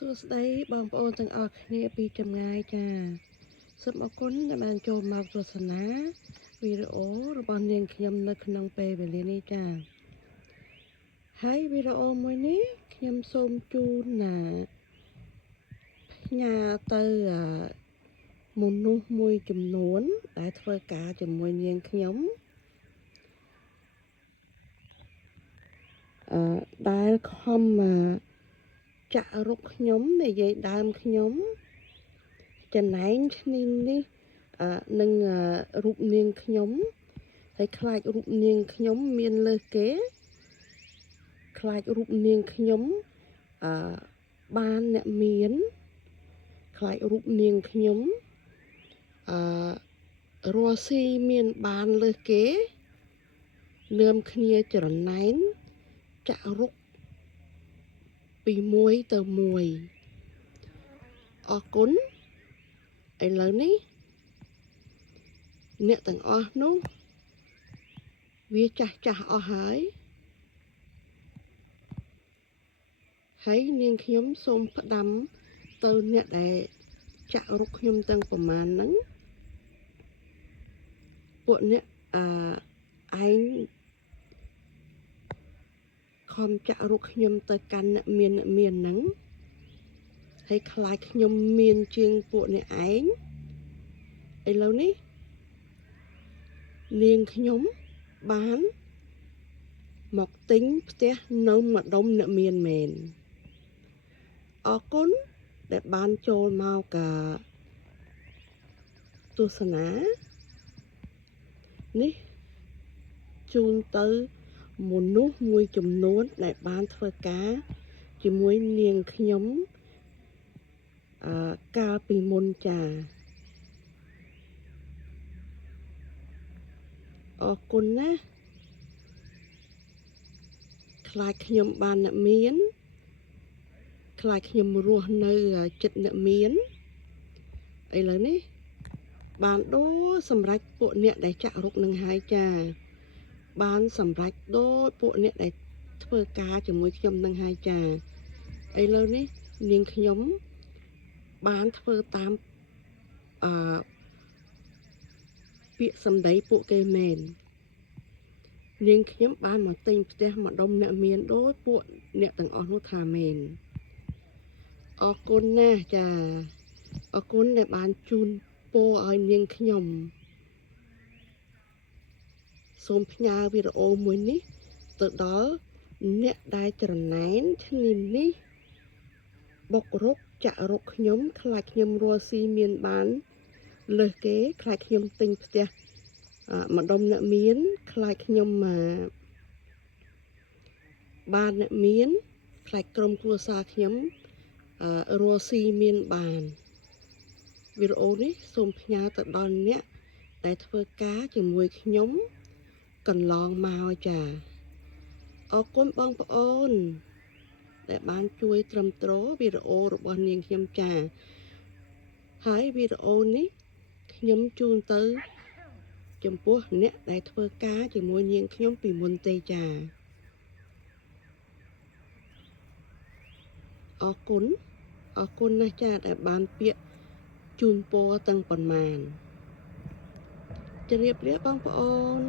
សួស្តីបងប្អូនទាំងអស់គ្នាពីចម្ងាយចាសូមអរគុណដែលបានចូលមកទស្សនាវីដេអូរបស់នាងខ្ញុំនៅក្នុងពេលវេលានេះចាហើយវីដេអូមួយនេះខ្ញុំសូមជូនផ្ញើទៅមនុស្សមួយចំនួនដែលធ្វើការជាមួយនាងខ្ញុំដែលខំចាក់រុកខ្ញុំនិយាយដើមខ្ញុំចំណែងឈ្នានីសនេះនឹងរូបនាងខ្ញុំហើយខ្លាចរូបនាងខ្ញុំមានលើសគេខ្លាចរូបនាងខ្ញុំបានអ្នកមានខ្លាចរូបនាងខ្ញុំរស់ស៊ីមានបានលើសគេលឿមគ្នាច្រណែនចាក់រុកពីមួយទៅមួយអរគុណឥឡូវនេះអ្នកទាំងអស់នោះវាចាស់អស់ហើយនាងខ្ញុំសូមផ្ដាំទៅអ្នកដែលចាក់រុកខ្ញុំទាំងប្រមាណហ្នឹងពួកអ្នកឯងខំចាក់រុកខ្ញុំទៅកាន់អ្នកមានហ្នឹងហើយខ្លាចខ្ញុំមានជាងពួកអ្នកឯងឥឡូវនេះនាងខ្ញុំបានមកទិញផ្ទះនៅម្ដុំអ្នកមានមែនអរគុណដែលបានចូលមកទស្សនានេះជូនទៅមនុស្សមួយចំនួនដែលបានធ្វើការជាមួយនាងខ្ញុំកាលពីមុនចាអរគុណណាខ្លាចខ្ញុំបានអ្នកមានខ្លាចខ្ញុំរស់នៅចិត្តអ្នកមានឥឡូវនេះបានដូរសម្រាប់ពួកអ្នកដែលចាក់រុកនឹងហើយចាបានសម្រាប់ដូចពួកអ្នកដែលធ្វើការជាមួយខ្ញុំនឹងហើយចាឥឡូវនេះនាងខ្ញុំបានធ្វើតាមពាក្យសម្ដីពួកគេមែននាងខ្ញុំបានមកទិញផ្ទះម្ដុំអ្នកមានដូចពួកអ្នកទាំងអស់នោះថាមែនអរគុណណាស់ចាអរគុណដែលបានជូនពរឲ្យនាងខ្ញុំសូមផ្ញើវីដេអូមួយនេះទៅដល់អ្នកដែលច្រណែនឈ្នានីសនេះបុករុកចាក់រុកខ្ញុំខ្លាចខ្ញុំរស់ស៊ីមានបានលើសគេខ្លាចខ្ញុំទិញផ្ទះម្ដុំអ្នកមានខ្លាចខ្ញុំបានអ្នកមានខ្លាចក្រុមគ្រួសារខ្ញុំរស់ស៊ីមានបានវីដេអូនេះសូមផ្ញើទៅដល់អ្នកដែលធ្វើការជាមួយខ្ញុំកន្លងមកចាអរគុណបងប្អូនដែលបានជួយត្រឹមត្រូវវីដេអូរបស់នាងខ្ញុំចាហើយវីដេអូនេះខ្ញុំជូនទៅចំពោះអ្នកដែលធ្វើការជាមួយនាងខ្ញុំពីមុនទេចាអរគុណណាស់ចាដែលបានពាក្យជូនពរទាំងប៉ុន្មានជម្រាបលាបងប្អូន